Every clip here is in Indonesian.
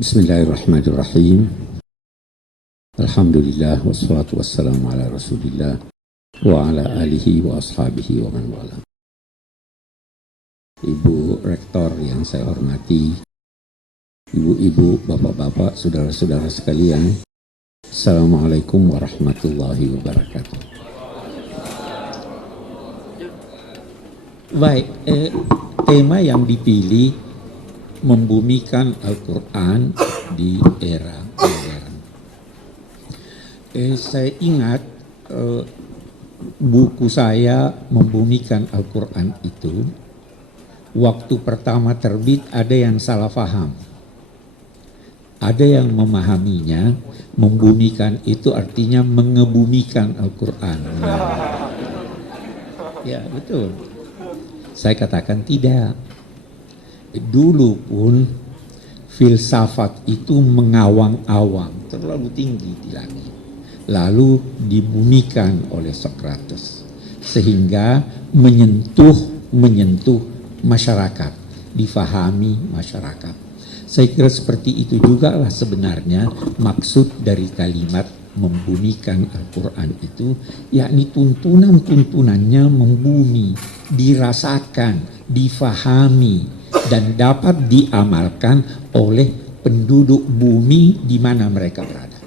Bismillahirrahmanirrahim. Alhamdulillah wassalatu wassalamu ala Rasulillah wa ala alihi wa ashabihi wa man wala. Ibu Rektor yang saya hormati, ibu-ibu, bapak-bapak, saudara-saudara sekalian, Assalamualaikum warahmatullahi wabarakatuh. Baik, tema yang dipilih membumikan Al-Quran di era modern. Saya ingat buku saya membumikan Al-Quran itu waktu pertama terbit ada yang salah paham. Ada yang memahaminya, membumikan itu artinya mengebumikan Al-Quran. Ya betul. Saya katakan tidak. Dulu pun filsafat itu mengawang-awang, terlalu tinggi di langit. Lalu dibumikan oleh Socrates. Sehingga menyentuh masyarakat, difahami masyarakat. Saya kira seperti itu juga lah sebenarnya maksud dari kalimat membumikan Al-Quran itu, yakni tuntunan-tuntunannya membumi, dirasakan, difahami, dan dapat diamalkan oleh penduduk bumi di mana mereka berada.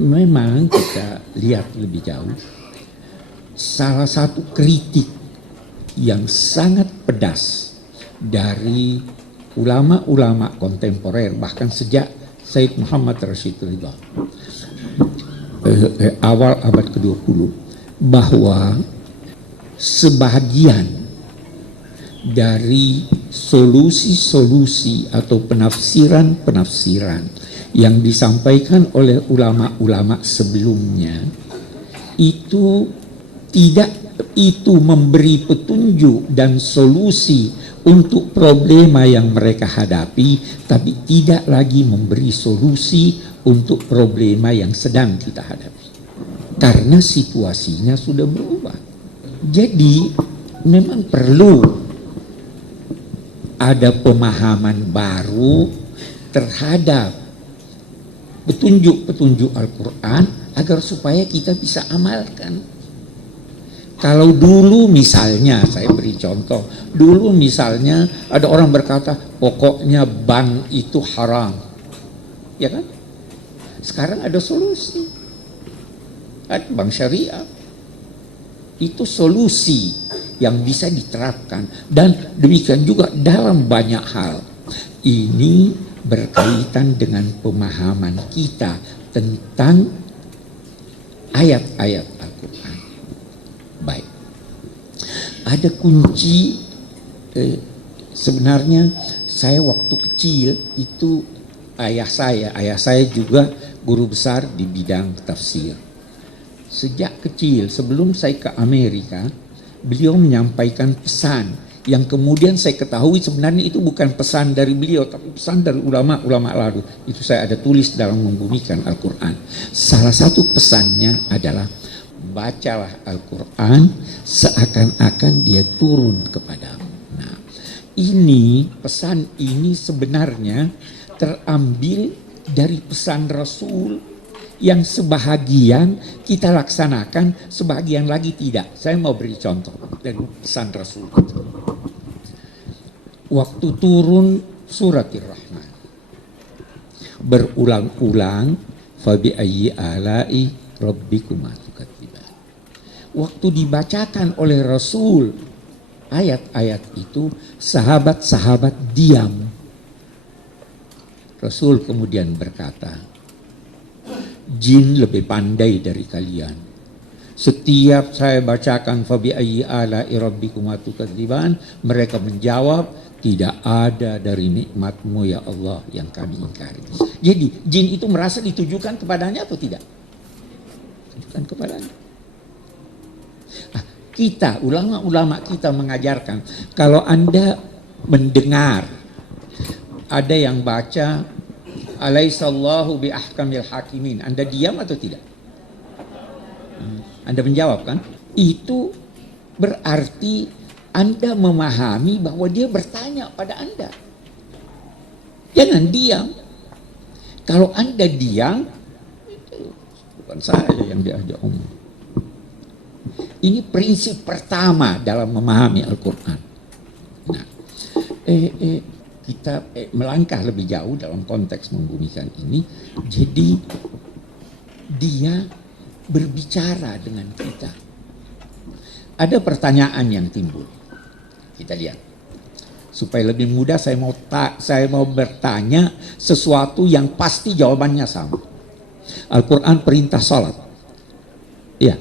Memang kita lihat lebih jauh, salah satu kritik yang sangat pedas dari ulama-ulama kontemporer, bahkan sejak Sayyid Muhammad Rashid Ridha awal abad ke-20, bahwa sebahagian dari solusi-solusi atau penafsiran-penafsiran yang disampaikan oleh ulama-ulama sebelumnya itu memberi petunjuk dan solusi untuk problema yang mereka hadapi, tapi tidak lagi memberi solusi untuk problema yang sedang kita hadapi. Karena situasinya sudah berubah. Jadi memang perlu ada pemahaman baru terhadap petunjuk-petunjuk Al-Quran agar supaya kita bisa amalkan. Kalau dulu misalnya, saya beri contoh, dulu misalnya ada orang berkata pokoknya bank itu haram, ya kan? Sekarang ada solusi, ada bank syariah, itu solusi yang bisa diterapkan, dan demikian juga dalam banyak hal. Ini berkaitan dengan pemahaman kita tentang ayat-ayat Al-Quran. Baik, ada kunci. Sebenarnya saya waktu kecil itu ayah saya juga guru besar di bidang tafsir. Sejak kecil sebelum saya ke Amerika, beliau menyampaikan pesan yang kemudian saya ketahui sebenarnya itu bukan pesan dari beliau, tapi pesan dari ulama-ulama lalu. Itu saya ada tulis dalam membumikan Al-Quran. Salah satu pesannya adalah bacalah Al-Quran seakan-akan dia turun kepadamu. Nah, pesan ini sebenarnya terambil dari pesan Rasul yang sebahagian kita laksanakan, sebahagian lagi tidak. Saya mau beri contoh dari pesan Rasul itu. Waktu turun suratir Rahman, berulang-ulang, fabi ayyi alai rabbikuma tukadziban. Waktu dibacakan oleh Rasul ayat-ayat itu, sahabat-sahabat diam. Rasul kemudian berkata, jin lebih pandai dari kalian. Setiap saya bacakan fabi ayyi ala'i rabbikuma tukadziban, mereka menjawab, tidak ada dari nikmatmu ya Allah yang kami ingkari. Jadi jin itu merasa ditujukan kepadanya atau tidak? Ditujukan kepadanya. Kita, ulama-ulama kita mengajarkan, kalau Anda mendengar ada yang baca alaihissallahu bi ahkamil hakimin, Anda diam atau tidak? Anda menjawab kan? Itu berarti Anda memahami bahwa dia bertanya pada Anda. Jangan diam. Kalau Anda diam, itu bukan saya yang diajak omong. Ini prinsip pertama dalam memahami Al-Quran. Nah, kita melangkah lebih jauh dalam konteks membumikan ini. Jadi dia berbicara dengan kita. Ada pertanyaan yang timbul. Kita lihat. Supaya lebih mudah saya mau bertanya sesuatu yang pasti jawabannya sama. Al-Quran perintah salat. Ya,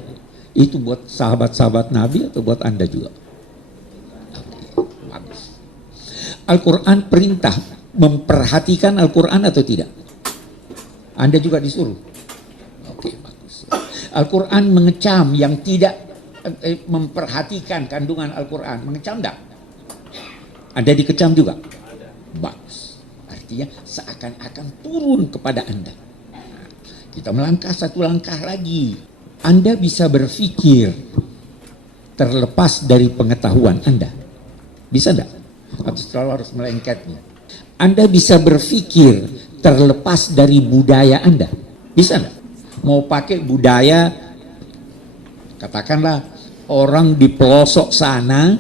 itu buat sahabat-sahabat Nabi atau buat Anda juga? Bagus. Al-Quran perintah memperhatikan Al-Quran atau tidak? Anda juga disuruh? Oke, bagus. Al-Quran mengecam yang tidak memperhatikan kandungan Al-Quran. Mengecam enggak? Anda dikecam juga? Bagus. Artinya seakan-akan turun kepada Anda. Nah, kita melangkah satu langkah lagi. Anda bisa berpikir terlepas dari pengetahuan Anda. Bisa enggak? Atau selalu harus melengketnya? Anda bisa berpikir terlepas dari budaya Anda. Bisa enggak? Mau pakai budaya, katakanlah orang di pelosok sana,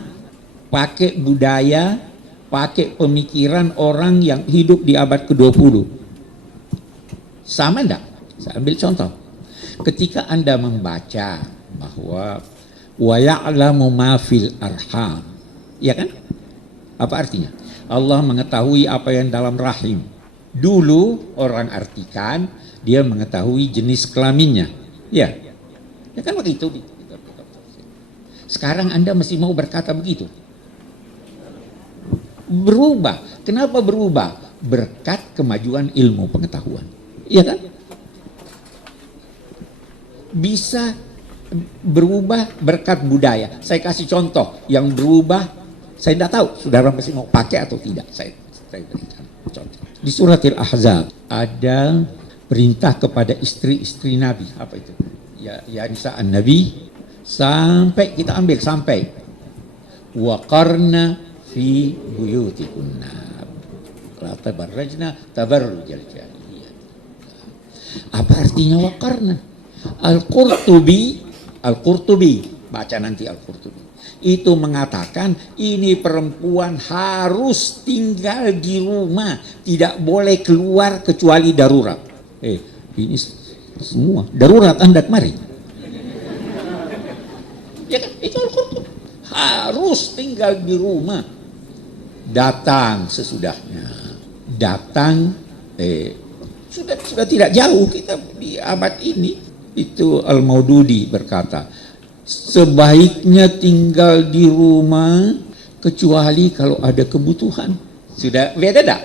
pakai budaya, pakai pemikiran orang yang hidup di abad ke-20. Sama enggak? Saya ambil contoh. Ketika Anda membaca bahwa wa ya'lamu ma fil arham, ya kan? Apa artinya? Allah mengetahui apa yang dalam rahim. Dulu orang artikan dia mengetahui jenis kelaminnya. Ya. Ya kan begitu. Sekarang Anda masih mau berkata begitu? Berubah. Kenapa berubah? Berkat kemajuan ilmu pengetahuan. Iya kan? Bisa berubah berkat budaya. Saya kasih contoh yang berubah. Saya tidak tahu saudara masih mau pakai atau tidak. Saya berikan contoh. Di surat Al-Ahzab ada perintah kepada istri-istri Nabi. Apa itu? Ya nisa'an Nabi. Sampai kita ambil sampai waqarna fi buyutikunna la tabarrajna tabarrujal jahiliyah. Apa artinya waqarna? Al-Qurtubi baca nanti Al-Qurtubi itu mengatakan ini perempuan harus tinggal di rumah, tidak boleh keluar kecuali darurat. Ini semua darurat Anda kemarin. Ya kan? Itu Al-Qurtubi. Harus tinggal di rumah. Datang sesudahnya. Datang sudah tidak jauh kita di abad ini. Itu Al-Maududi berkata, sebaiknya tinggal di rumah kecuali kalau ada kebutuhan. Sudah beda tak?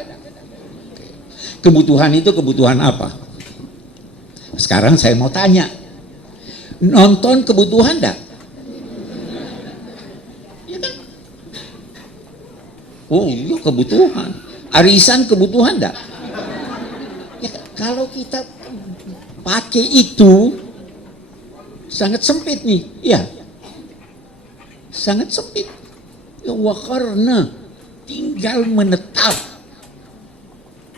Kebutuhan itu kebutuhan apa? Sekarang saya mau tanya. Nonton kebutuhan tak? Oh iya kebutuhan. Arisan kebutuhan enggak? Ya, kalau kita pakai itu sangat sempit nih. Ya. Sangat sempit. Ya waqarna, tinggal menetap.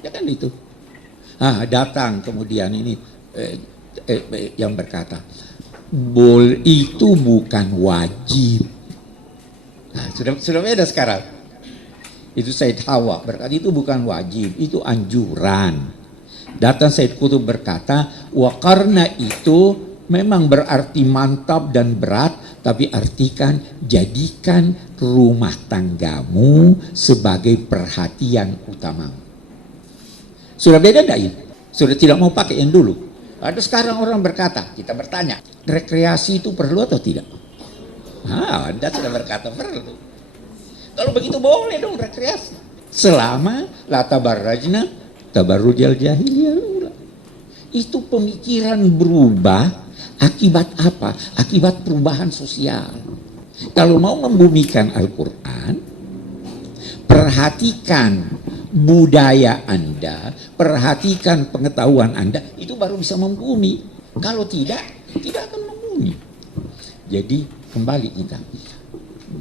Ya kan itu. Datang kemudian ini yang berkata, itu bukan wajib. Sudah beda sekarang. Itu Said Hawa berkata itu bukan wajib, itu anjuran. Datang Said Qutb berkata waqarna itu memang berarti mantap dan berat, tapi artikan jadikan rumah tanggamu sebagai perhatian utama. Sudah beda enggak ini? Sudah tidak mau pakai yang dulu. Ada sekarang orang berkata, kita bertanya, rekreasi itu perlu atau tidak? Anda sudah berkata perlu. Kalau begitu boleh dong rekreasi. Selama la tabarrajna tabarrujal jahiliyah. Itu pemikiran berubah akibat apa? Akibat perubahan sosial. Kalau mau membumikan Al-Quran, perhatikan budaya Anda, perhatikan pengetahuan Anda, itu baru bisa membumi. Kalau tidak, tidak akan membumi. Jadi kembali kita.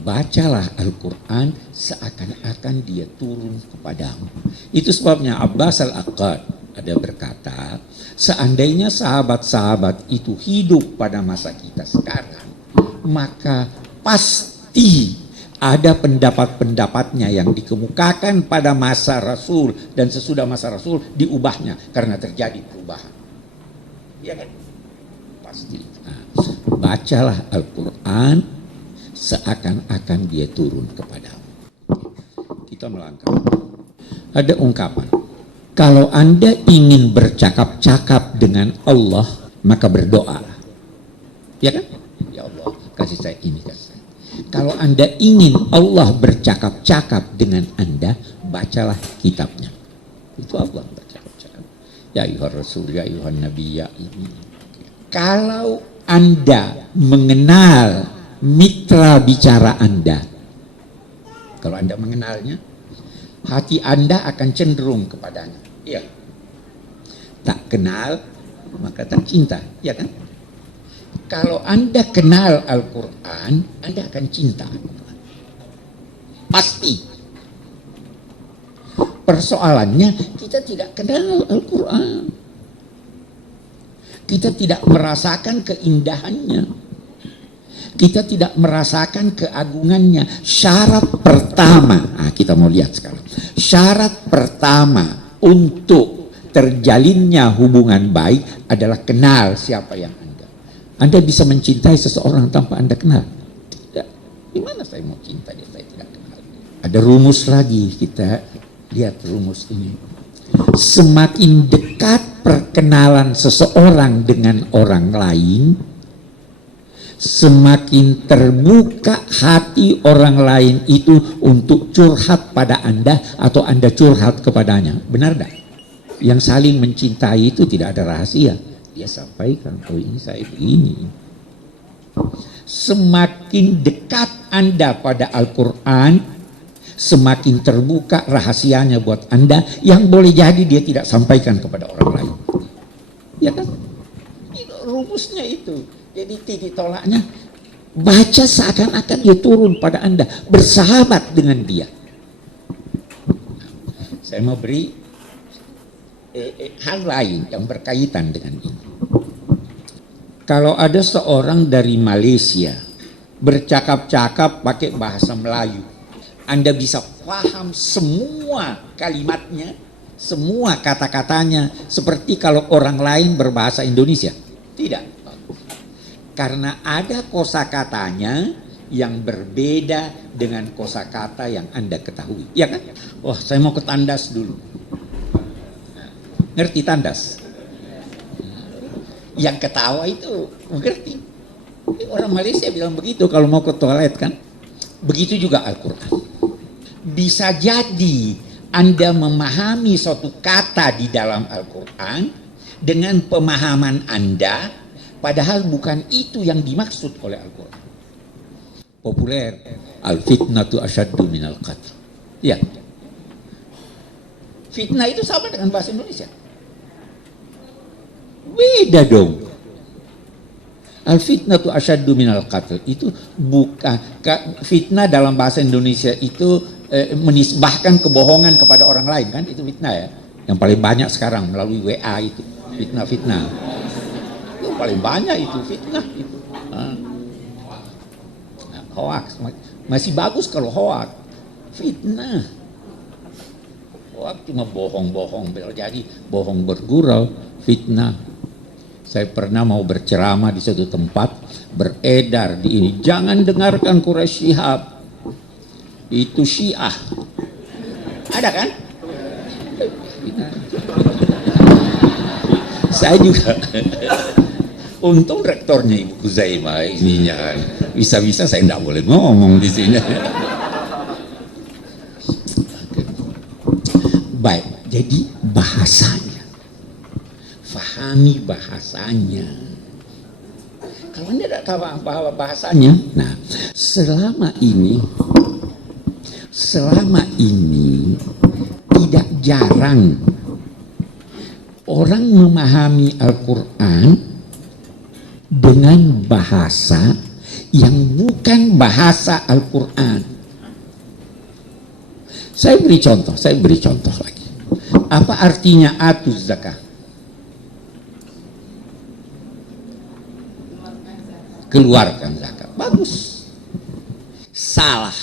bacalah Al-Quran seakan-akan dia turun kepadamu. Itu sebabnya Abbas Al-Aqad ada berkata, seandainya sahabat-sahabat itu hidup pada masa kita sekarang, maka pasti ada pendapat-pendapatnya yang dikemukakan pada masa Rasul dan sesudah masa Rasul diubahnya karena terjadi perubahan. Ya kan? Pasti. Nah, bacalah Al-Quran seakan-akan dia turun kepadamu. Kita melangkah. Ada ungkapan, kalau Anda ingin bercakap-cakap dengan Allah, maka berdoa. Ya kan? Ya Allah, kasih saya ini, kasih saya. Kalau Anda ingin Allah bercakap-cakap dengan Anda, bacalah kitabnya. Itu Allah bercakap-cakap. Ya ayuhar Rasul, ya ayuhan Nabi, ya ini. Kalau Anda mengenal mitra bicara Anda, kalau Anda mengenalnya, hati Anda akan cenderung kepadanya. Iya. Tak kenal, maka tak cinta. Iya kan? Kalau Anda kenal Al-Quran, Anda akan cinta. Pasti. Persoalannya, kita tidak kenal Al-Quran. Kita tidak merasakan keindahannya. Kita tidak merasakan keagungannya. Syarat pertama, nah kita mau lihat sekarang. Syarat pertama untuk terjalinnya hubungan baik adalah kenal siapa yang Anda. Anda bisa mencintai seseorang tanpa Anda kenal? Tidak. Gimana saya mau cinta dia saya tidak kenal? Ada rumus lagi, kita lihat rumus ini. Semakin dekat perkenalan seseorang dengan orang lain, semakin terbuka hati orang lain itu untuk curhat pada Anda atau Anda curhat kepadanya. Benar tidak? Yang saling mencintai itu tidak ada rahasia. Dia sampaikan, oh ini saya begini. Semakin dekat Anda pada Al-Quran, semakin terbuka rahasianya buat Anda yang boleh jadi dia tidak sampaikan kepada orang lain. Ya kan? Itu rumusnya itu. Jadi titik tolaknya, baca seakan-akan dia turun pada Anda, bersahabat dengan dia. Saya mau beri hal lain yang berkaitan dengan ini. Kalau ada seorang dari Malaysia bercakap-cakap pakai bahasa Melayu, Anda bisa paham semua kalimatnya, semua kata-katanya, seperti kalau orang lain berbahasa Indonesia? Tidak. Karena ada kosakatanya yang berbeda dengan kosakata yang Anda ketahui. Ya kan? Wah, saya mau ke tandas dulu. Ngerti tandas? Yang ketawa itu mengerti. Orang Malaysia bilang begitu kalau mau ke toilet kan. Begitu juga Al-Quran. Bisa jadi Anda memahami suatu kata di dalam Al-Quran dengan pemahaman Anda, padahal bukan itu yang dimaksud oleh Al-Quran. Populer, al-fitnatu asyaddu minal qatl. Ya. Fitnah itu sama dengan bahasa Indonesia. Beda dong. Al-fitnatu asyaddu minal qatl itu bukan, fitnah dalam bahasa Indonesia itu menisbahkan kebohongan kepada orang lain kan, itu fitnah ya. Yang paling banyak sekarang melalui WA itu fitnah-fitnah. Itu paling banyak itu fitnah itu. Hoax masih bagus kalau hoax. Fitnah. Hoax cuma bohong-bohong, jadi bohong bergurau, fitnah. Saya pernah mau berceramah di suatu tempat, beredar di ini, jangan dengarkan Quraisy Shihab, itu Syiah. Ada kan? Saya juga. Untung rektornya Ibu Kuzaimah ininya kan. Bisa-bisa saya tidak boleh ngomong di sini. Baik, jadi bahasanya. Fahami bahasanya. Kalau Anda tidak tahu bahasanya, nah selama ini tidak jarang orang memahami Al-Quran dengan bahasa yang bukan bahasa Al-Quran. Saya beri contoh lagi. Apa artinya atuz zakah? Keluarkan zakat. Bagus. Salah.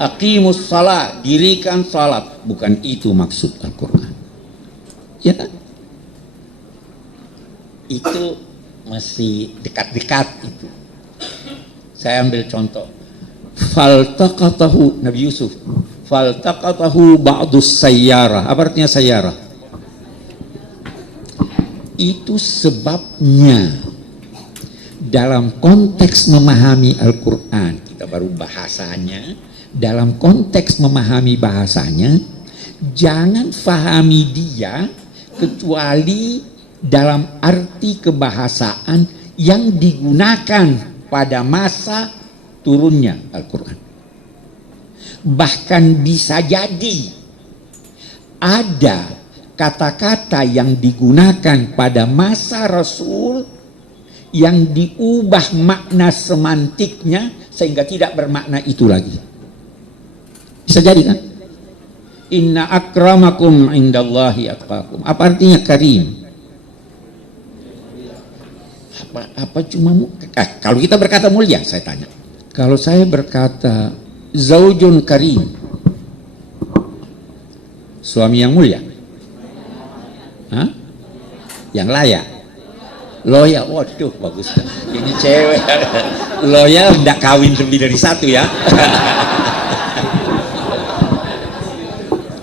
Aqimus salat, dirikan salat. Bukan itu maksud Al-Quran. Ya kan? Itu masih dekat-dekat itu. Saya ambil contoh. Faltaqatahu, Nabi Yusuf. Faltaqatahu ba'dus sayyarah. Apa artinya sayyarah? Itu sebabnya dalam konteks memahami Al-Quran, kita baru bahasanya, dalam konteks memahami bahasanya, jangan fahami dia kecuali dalam arti kebahasaan yang digunakan pada masa turunnya Al-Quran. Bahkan bisa jadi ada kata-kata yang digunakan pada masa Rasul yang diubah makna semantiknya sehingga tidak bermakna itu lagi. Bisa jadi kan? Inna akramakum indallahi atqakum. Apa artinya karim? Apa cuma kalau kita berkata mulia, saya tanya. Kalau saya berkata zaujun karim, suami yang mulia, hah? Yang layak, loya, waduh bagus. Ini cewek, loya tidak kawin lebih dari satu ya.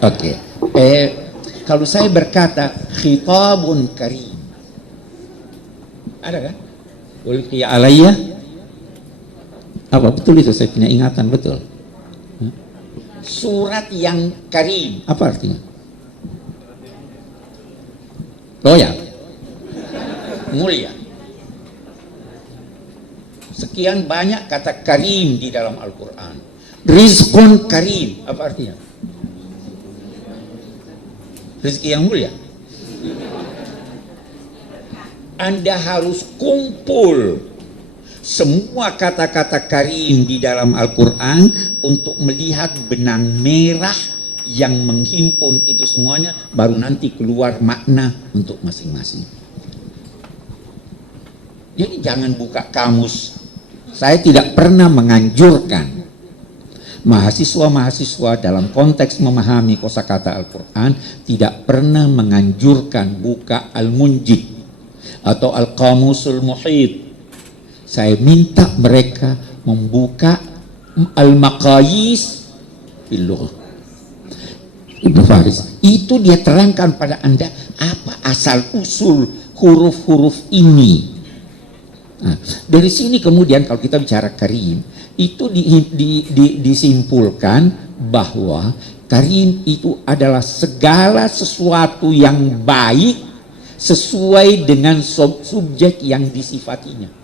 Oke. Kalau saya berkata khitabun karim, ada kan? Ulqiya alayya. Apa betul itu? Saya punya ingatan betul. Surat yang karim, apa artinya? Loya, mulia. Sekian banyak kata karim di dalam Al-Quran. Rizqun karim, apa artinya? Rezeki yang mulia. Anda harus kumpul semua kata-kata karim di dalam Al-Quran untuk melihat benang merah yang menghimpun itu semuanya, baru nanti keluar makna untuk masing-masing. Jadi jangan buka kamus. Saya tidak pernah menganjurkan mahasiswa-mahasiswa dalam konteks memahami kosakata Al-Quran, tidak pernah menganjurkan buka Al-Munjid atau Al-Qamusul Muhit. Saya minta mereka membuka Al-Maqayis fil Lughah. Ibnu Faris, itu dia terangkan pada Anda apa asal usul huruf-huruf ini. Nah, dari sini kemudian kalau kita bicara karim, itu disimpulkan bahwa karim itu adalah segala sesuatu yang baik sesuai dengan subjek yang disifatinya.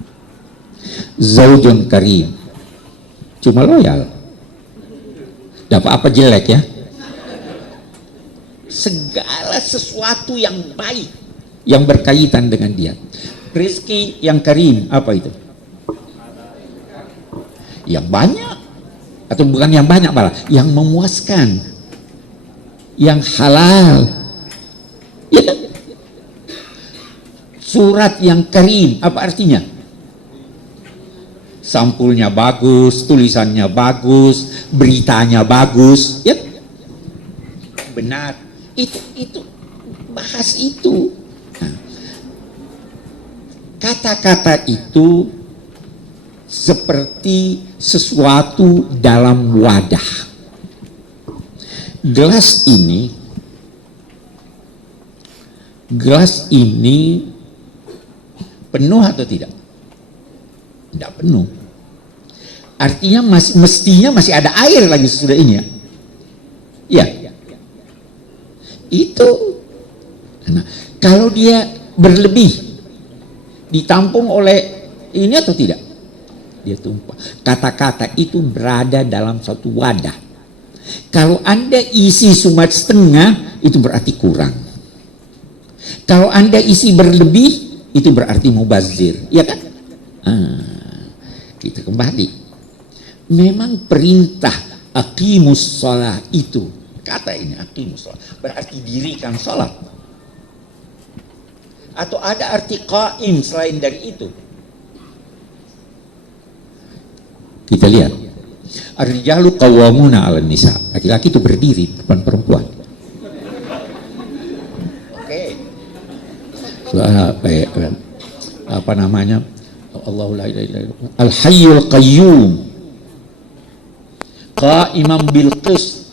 Zaujun karim, cuma loyal, dapat apa jelek ya? Segala sesuatu yang baik yang berkaitan dengan dia. Rizki yang karim, apa itu? Yang banyak, atau bukan yang banyak malah, yang memuaskan, yang halal. Ya kan? Surat yang karim, apa artinya? Sampulnya bagus, tulisannya bagus, beritanya bagus, ya benar. Itu bahas itu. Nah, kata-kata itu seperti sesuatu dalam wadah. Gelas ini penuh atau tidak? Tidak penuh. Artinya mestinya masih ada air lagi sesudah ini ya. Ya. Itu. Nah, kalau dia berlebih, ditampung oleh ini atau tidak? Dia tumpah. Kata-kata itu berada dalam satu wadah. Kalau Anda isi cuma setengah, itu berarti kurang. Kalau Anda isi berlebih, itu berarti mubazir, ya kan? Kita kembali. Memang perintah aqimus shalah itu, kata ini aqimus shalah, berarti dirikan salat. Atau ada arti qaim selain dari itu? Kita lihat. Ar-rijalu qawwamuna 'alan nisa. Laki-laki itu berdiri di depan perempuan. Oke. Apa namanya? Allahu la ilaha illallah. Al-hayyul qayyum. Qa'iman bil qist.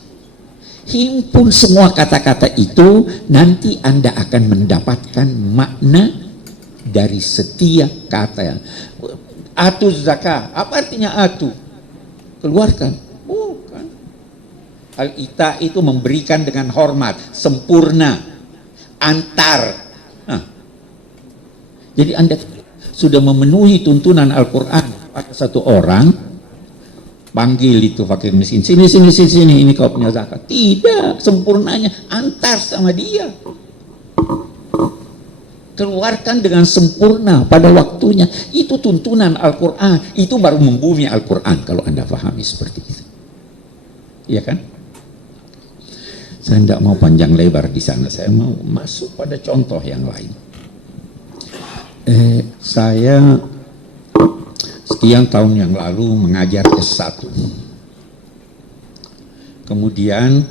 Himpun semua kata-kata itu, nanti Anda akan mendapatkan makna dari setiap kata. Atuz zakah, apa artinya atu? Keluarkan, bukan. Al-ita itu memberikan dengan hormat, sempurna, antar. Jadi Anda sudah memenuhi tuntunan Al-Quran. Ada satu orang panggil itu fakir miskin, sini ini kau punya zakat. Tidak, sempurnanya antar sama dia, keluarkan dengan sempurna pada waktunya. Itu tuntunan Al-Quran. Itu baru membumi Al-Quran kalau Anda pahami seperti itu, iya kan? Saya tidak mau panjang lebar di sana, saya mau masuk pada contoh yang lain. Saya sekian tahun yang lalu mengajar S1. Kemudian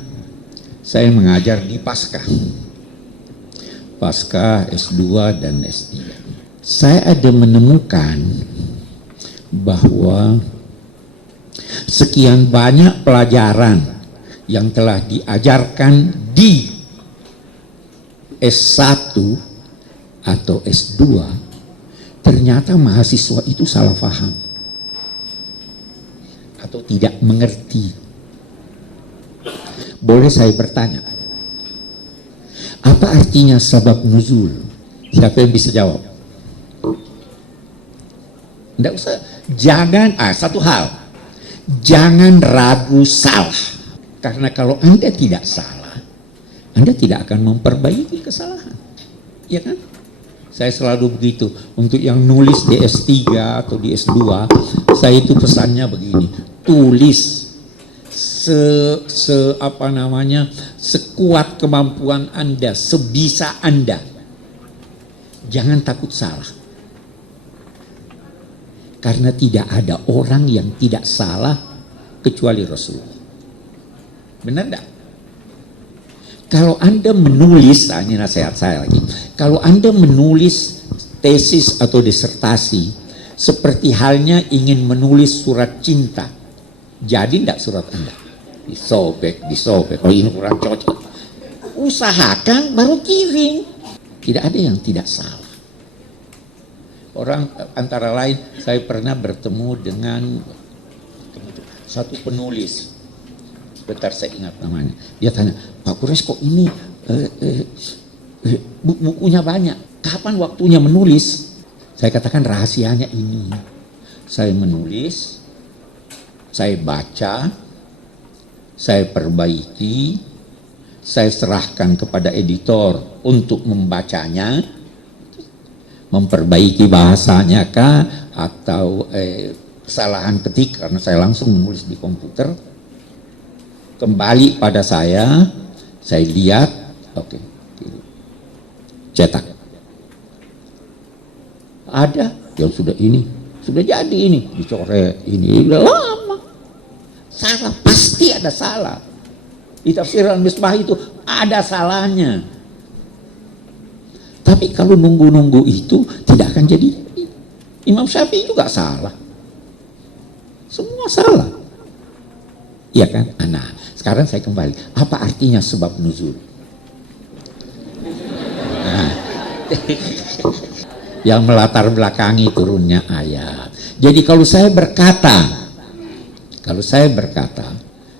saya mengajar di Pasca S2 dan S3. Saya ada menemukan bahwa sekian banyak pelajaran yang telah diajarkan di S1 atau S2, ternyata mahasiswa itu salah paham atau tidak mengerti. Boleh saya bertanya, apa artinya sabab nuzul? Siapa yang bisa jawab? Tidak usah. Jangan, satu hal, jangan ragu salah. Karena kalau Anda tidak salah, Anda tidak akan memperbaiki kesalahan, ya kan? Saya selalu begitu. Untuk yang nulis di S3 atau di S2, saya itu pesannya begini: tulis sekuat kemampuan Anda, sebisa Anda. Jangan takut salah. Karena tidak ada orang yang tidak salah kecuali Rasulullah. Benar enggak? Kalau Anda menulis, ini nasihat saya lagi, kalau Anda menulis tesis atau disertasi, seperti halnya ingin menulis surat cinta, jadi enggak surat Anda? Disobek, oh ini kurang cocok. Usahakan baru kirim. Tidak ada yang tidak salah. Orang antara lain, saya pernah bertemu dengan satu penulis. Sebentar saya ingat namanya. Dia tanya, Pak Kures kok ini bukunya banyak. Kapan waktunya menulis? Saya katakan rahasianya ini. Saya menulis, saya baca, saya perbaiki, saya serahkan kepada editor untuk membacanya, memperbaiki bahasanya kah, atau kesalahan ketik karena saya langsung menulis di komputer. Kembali pada saya lihat, oke, cetak. Ada yang sudah jadi ini, dicoret, ini udah lama. Salah, pasti ada salah. Di tafsir Al-Misbah itu ada salahnya. Tapi kalau nunggu-nunggu itu tidak akan jadi. Imam Syafi'i juga salah. Semua salah. Iya kan? Nah, sekarang saya kembali. Apa artinya sebab nuzul? Nah, yang melatar belakangi turunnya ayat. Jadi kalau saya berkata,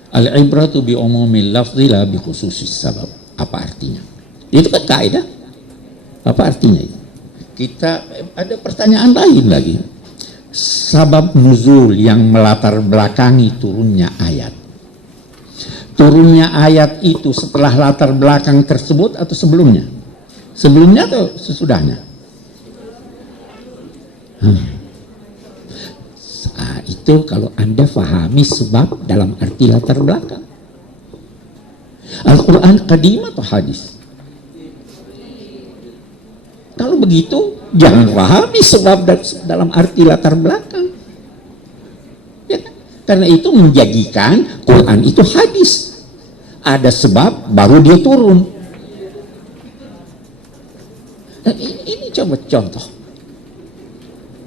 al-ibratu bi umumil lafzi la bi khususis sabab. Apa artinya? Itu kan kaidah. Apa artinya itu? Kita ada pertanyaan lain lagi. Sabab nuzul yang melatar belakangi turunnya ayat. Turunnya ayat itu setelah latar belakang tersebut atau sebelumnya? Sebelumnya atau sesudahnya? Nah, itu kalau Anda fahami sebab dalam arti latar belakang. Al-Quran qadim atau hadis? Kalau begitu, jangan pahami sebab dalam arti latar belakang. Ya kan? Karena itu menjadikan Quran itu hadis. Ada sebab baru dia turun. Nah, ini coba contoh.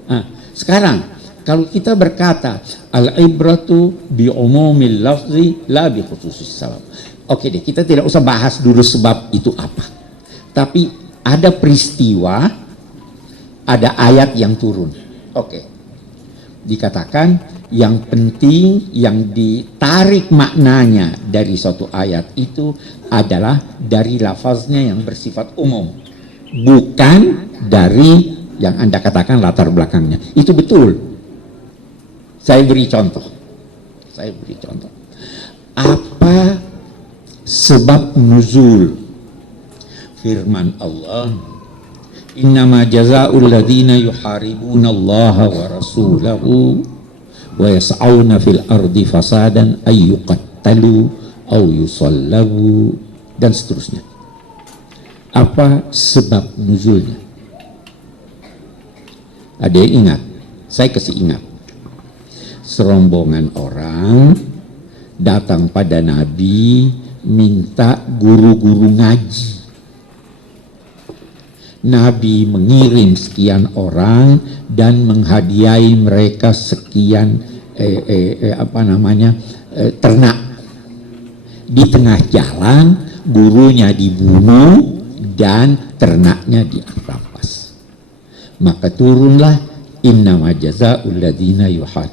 Nah, sekarang kalau kita berkata al-ibratu bi umumil lafzi la bi khususis sabab. Oke deh, kita tidak usah bahas dulu sebab itu apa. Tapi ada peristiwa, ada ayat yang turun. Oke. Dikatakan yang penting yang ditarik maknanya dari suatu ayat itu adalah dari lafaznya yang bersifat umum, bukan dari yang Anda katakan latar belakangnya. Itu betul. Saya beri contoh. Apa sebab nuzul firman Allah, innama jazaa'ul ladzina yuharibuna Allah wa rasulahu wa yas'auna fil ardi fasadan ay yuqattalu aw yusallabu, dan seterusnya. Apa sebab nuzulnya? Ada yang ingat? Saya kasih ingat. Serombongan orang datang pada Nabi minta guru-guru ngaji. Nabi mengirim sekian orang dan menghadiahi mereka sekian ternak. Di tengah jalan gurunya dibunuh dan ternaknya dirampas. Maka turunlah innama jazaa'ul ladzina yuhar.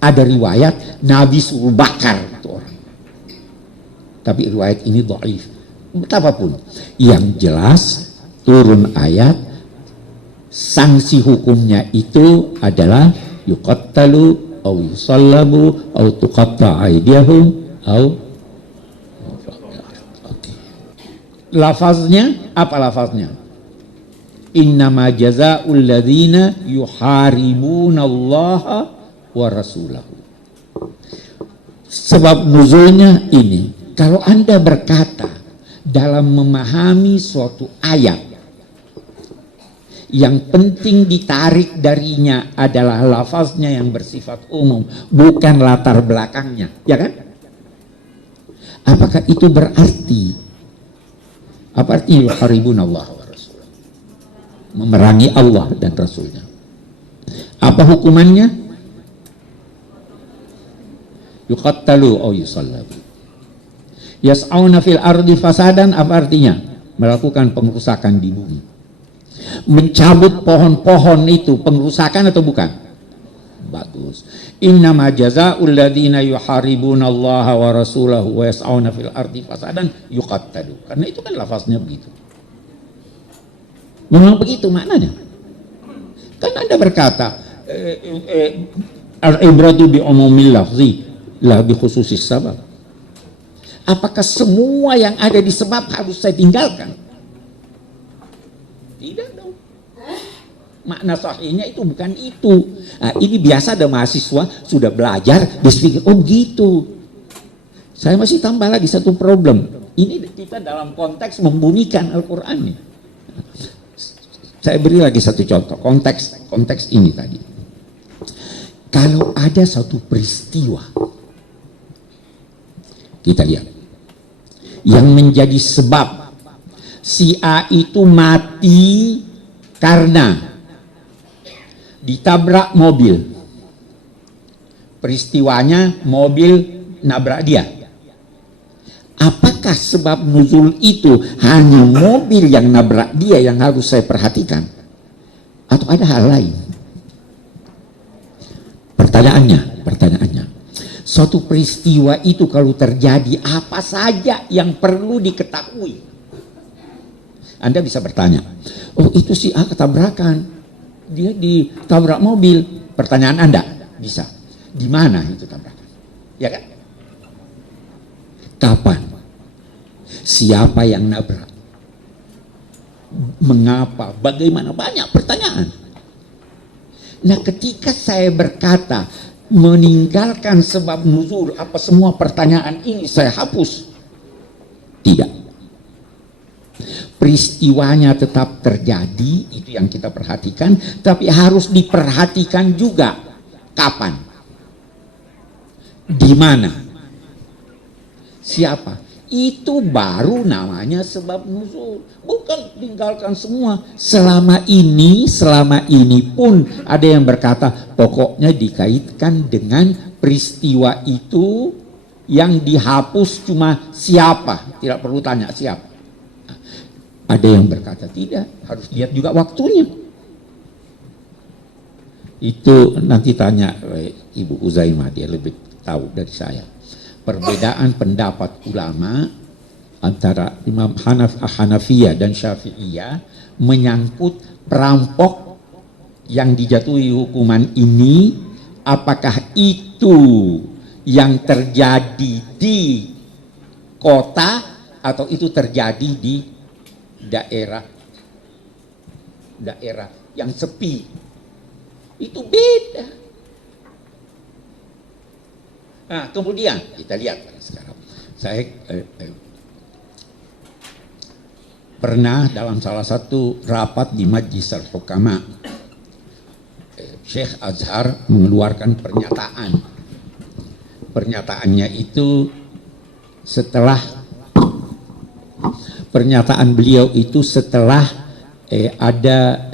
Ada riwayat Nabi suruh bakar itu orang. Tapi riwayat ini dhaif. Betapapun, yang jelas turun ayat, sanksi hukumnya itu adalah yuqattalu aw yusallabu aw tuqatta aydiyahum aw. Lafaznya apa lafaznya? Innama jazaa'ul ladzina yuharibuna Allah wa rasulahu. Sebab nuzulnya ini. Kalau Anda berkata dalam memahami suatu ayat yang penting ditarik darinya adalah lafaznya yang bersifat umum, bukan latar belakangnya, ya kan? Apakah itu berarti apa artinya yuharibun Allah wa rasulah? Memerangi Allah dan Rasulnya. Apa hukumannya? Yuqattalu aw yusallabu. Yas'auna fil ardi fasadan, apa artinya? Melakukan pengrusakan di bumi. Mencabut pohon-pohon itu pengrusakan atau bukan? Bagus. Innama jazaa'ul ladzina yuharibuna Allah wa rasulahu wa yas'auna fil ardi fasadan yuqattalu. Karena itu kan lafaznya begitu. Memang begitu maknanya. Kan Anda berkata al-ibratu bi umumil lafzi la bi khususis sabab. Apakah semua yang ada di sebab harus saya tinggalkan? Tidak dong. Makna sahihnya itu bukan itu. Nah, ini biasa ada mahasiswa sudah belajar, dia pikir, oh gitu. Saya masih tambah lagi satu problem. Ini kita dalam konteks membumikan Al-Quran nih. Saya beri lagi satu contoh, konteks ini tadi. Kalau ada satu peristiwa, kita lihat, yang menjadi sebab si A itu mati karena ditabrak mobil. Peristiwanya mobil nabrak dia. Apakah sebab nuzul itu hanya mobil yang nabrak dia yang harus saya perhatikan? Atau ada hal lain? Pertanyaannya, suatu peristiwa itu kalau terjadi apa saja yang perlu diketahui? Anda bisa bertanya, oh itu si A ketabrakan, dia ditabrak mobil. Pertanyaan Anda bisa, di mana itu tabrakan? Ya kan? Kapan? Siapa yang nabrak? Mengapa? Bagaimana? Banyak pertanyaan. Nah, ketika saya berkata meninggalkan sebab nuzul, apa semua pertanyaan ini saya hapus? Tidak. Peristiwanya tetap terjadi, itu yang kita perhatikan, tapi harus diperhatikan juga kapan, di mana, siapa. Itu baru namanya sebab nuzul, bukan tinggalkan semua. Selama ini pun ada yang berkata pokoknya dikaitkan dengan peristiwa itu, yang dihapus cuma siapa, tidak perlu tanya siapa. Ada yang berkata tidak, harus lihat juga waktunya. Itu nanti tanya Ibu Uzaimah, dia lebih tahu dari saya. Perbedaan pendapat ulama antara Imam Hanafiyah dan Syafi'iyah menyangkut perampok yang dijatuhi hukuman ini, apakah itu yang terjadi di kota atau itu terjadi di daerah yang sepi. Itu beda. Nah, kemudian kita lihat sekarang. Saya pernah dalam salah satu rapat di Majlis Al-Hukama, Syekh Azhar mengeluarkan pernyataan. Pernyataannya itu setelah pernyataan beliau itu setelah ada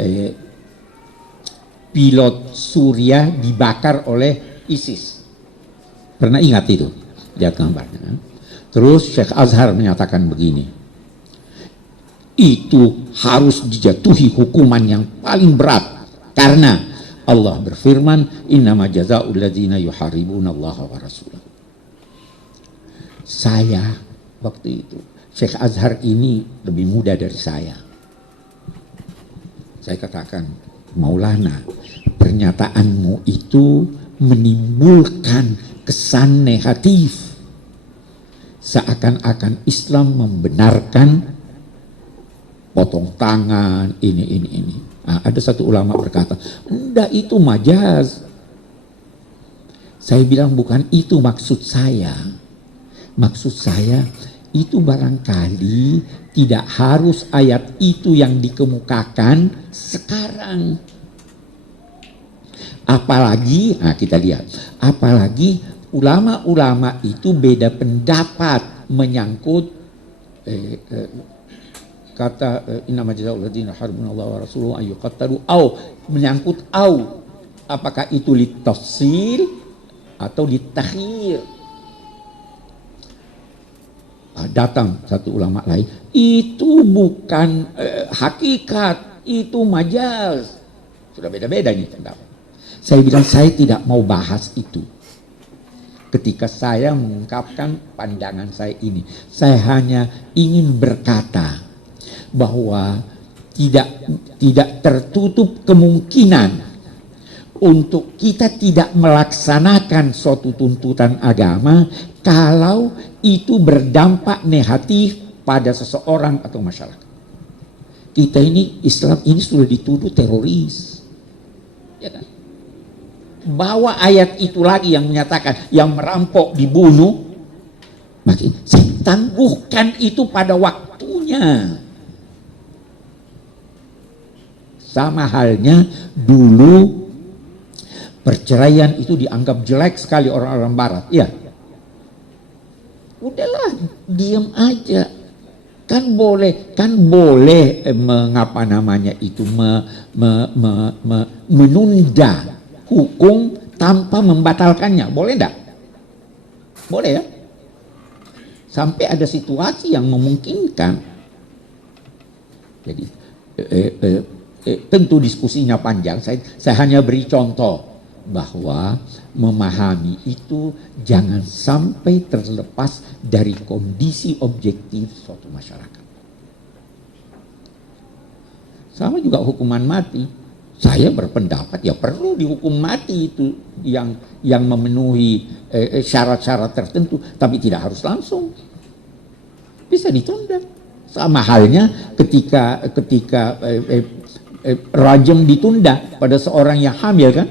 pilot Suriah dibakar oleh ISIS. Pernah ingat itu? Lihat gambarnya. Terus Syekh Azhar menyatakan begini, itu harus dijatuhi hukuman yang paling berat, karena Allah berfirman, innama jazaa'ul ladzina yuharibuna Allah wa rasulahu. Saya waktu itu, Syekh Azhar ini lebih muda dari saya. Saya katakan, Maulana, pernyataanmu itu menimbulkan kesan negatif, seakan-akan Islam membenarkan potong tangan ini. Nah, ada satu ulama berkata, enggak, itu majaz. Saya bilang bukan itu maksud saya. Maksud saya itu barangkali tidak harus ayat itu yang dikemukakan sekarang. Apalagi, nah kita lihat, apalagi ulama-ulama itu beda pendapat menyangkut kata innama jazaa'ul ladzina yuharibuna Allah wa rasuluhu ay yuqattalu, au menyangkut au, apakah itu litafsil atau litakhir. Datang satu ulama lain, itu bukan hakikat, itu majaz. Sudah beda-beda nih pendapat. Saya bilang saya tidak mau bahas itu. Ketika saya mengungkapkan pandangan saya ini, saya hanya ingin berkata bahwa tidak tertutup kemungkinan untuk kita tidak melaksanakan suatu tuntutan agama kalau itu berdampak negatif pada seseorang atau masyarakat. Kita ini, Islam ini sudah dituduh teroris, ya kan? Bawa ayat itu lagi yang menyatakan yang merampok dibunuh, makin saya tangguhkan itu pada waktunya. Sama halnya dulu perceraian itu dianggap jelek sekali orang-orang barat, ya. Udahlah, diam aja. Kan boleh mengapa namanya itu menunda hukum tanpa membatalkannya, boleh enggak? Boleh ya? Sampai ada situasi yang memungkinkan. Jadi tentu diskusinya panjang, saya hanya beri contoh bahwa memahami itu jangan sampai terlepas dari kondisi objektif suatu masyarakat. Sama juga hukuman mati. Saya berpendapat ya perlu dihukum mati itu yang memenuhi syarat-syarat tertentu, tapi tidak harus langsung, bisa ditunda. Sama halnya ketika rajam ditunda pada seorang yang hamil kan?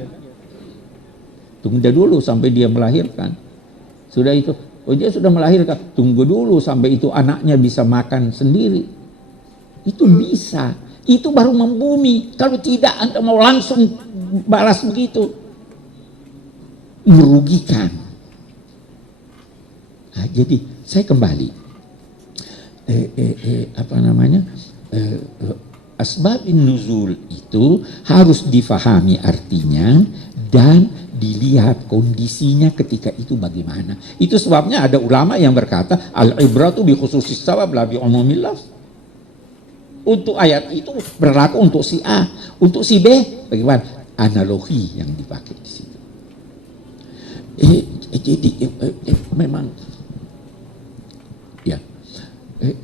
Tunda dulu sampai dia melahirkan. Sudah itu, oh dia sudah melahirkan, tunggu dulu sampai itu anaknya bisa makan sendiri. Itu bisa. Itu baru membumi. Kalau tidak Anda mau langsung balas begitu, merugikan. Nah, jadi saya kembali. Asbabun nuzul itu harus difahami artinya dan dilihat kondisinya ketika itu bagaimana. Itu sebabnya ada ulama yang berkata al-ibratu bi khususis sabab la bi umumil lafz. Untuk ayat itu berlaku untuk si A, untuk si B bagaimana? Analogi yang dipakai di situ. Jadi memang ya.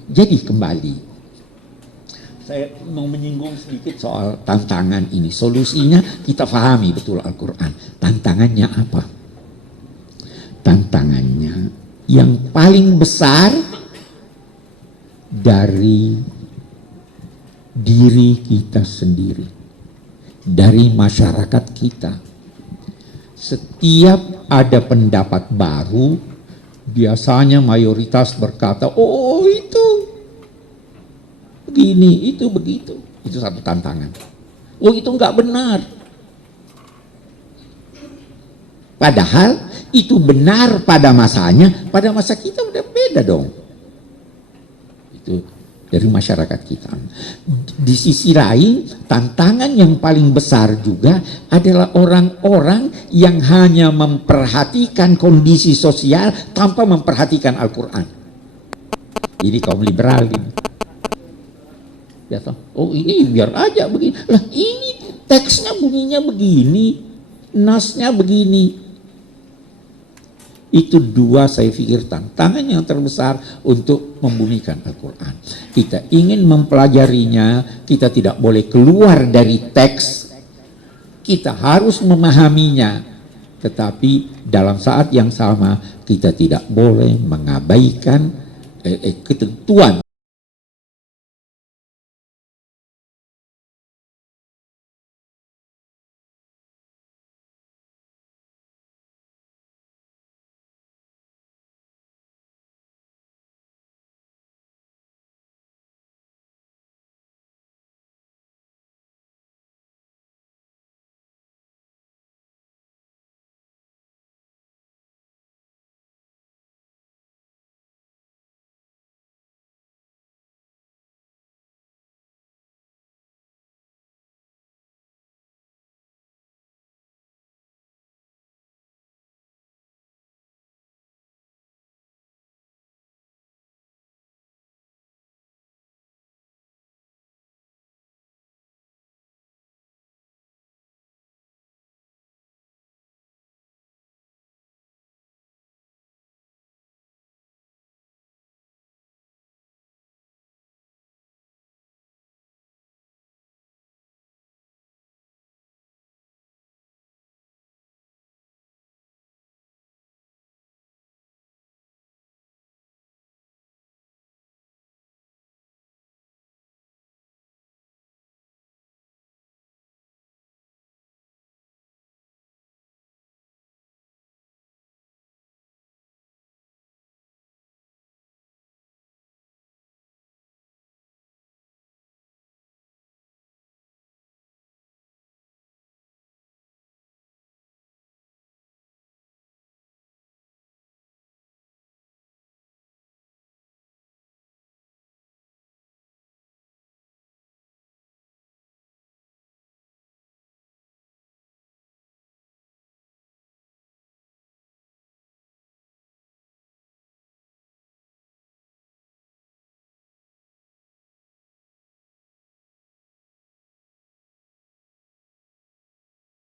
Jadi kembali saya mau menyinggung sedikit soal tantangan ini. Solusinya kita pahami betul Al-Quran. Tantangannya apa? Tantangannya yang paling besar dari diri kita sendiri, dari masyarakat kita. Setiap ada pendapat baru, biasanya mayoritas berkata, oh itu begini, itu begitu. Itu satu tantangan. Oh itu nggak benar. Padahal itu benar pada masanya, pada masa kita udah beda dong. Itu dari masyarakat kita. Di sisi lain, tantangan yang paling besar juga adalah orang-orang yang hanya memperhatikan kondisi sosial tanpa memperhatikan Al-Quran. Jadi kaum liberal ini. Oh ini biar aja begini. Lah ini teksnya bunyinya begini, nasnya begini. Itu dua saya pikir tantangan yang terbesar untuk membumikan Al-Quran. Kita ingin mempelajarinya, kita tidak boleh keluar dari teks. Kita harus memahaminya. Tetapi dalam saat yang sama kita tidak boleh mengabaikan ketentuan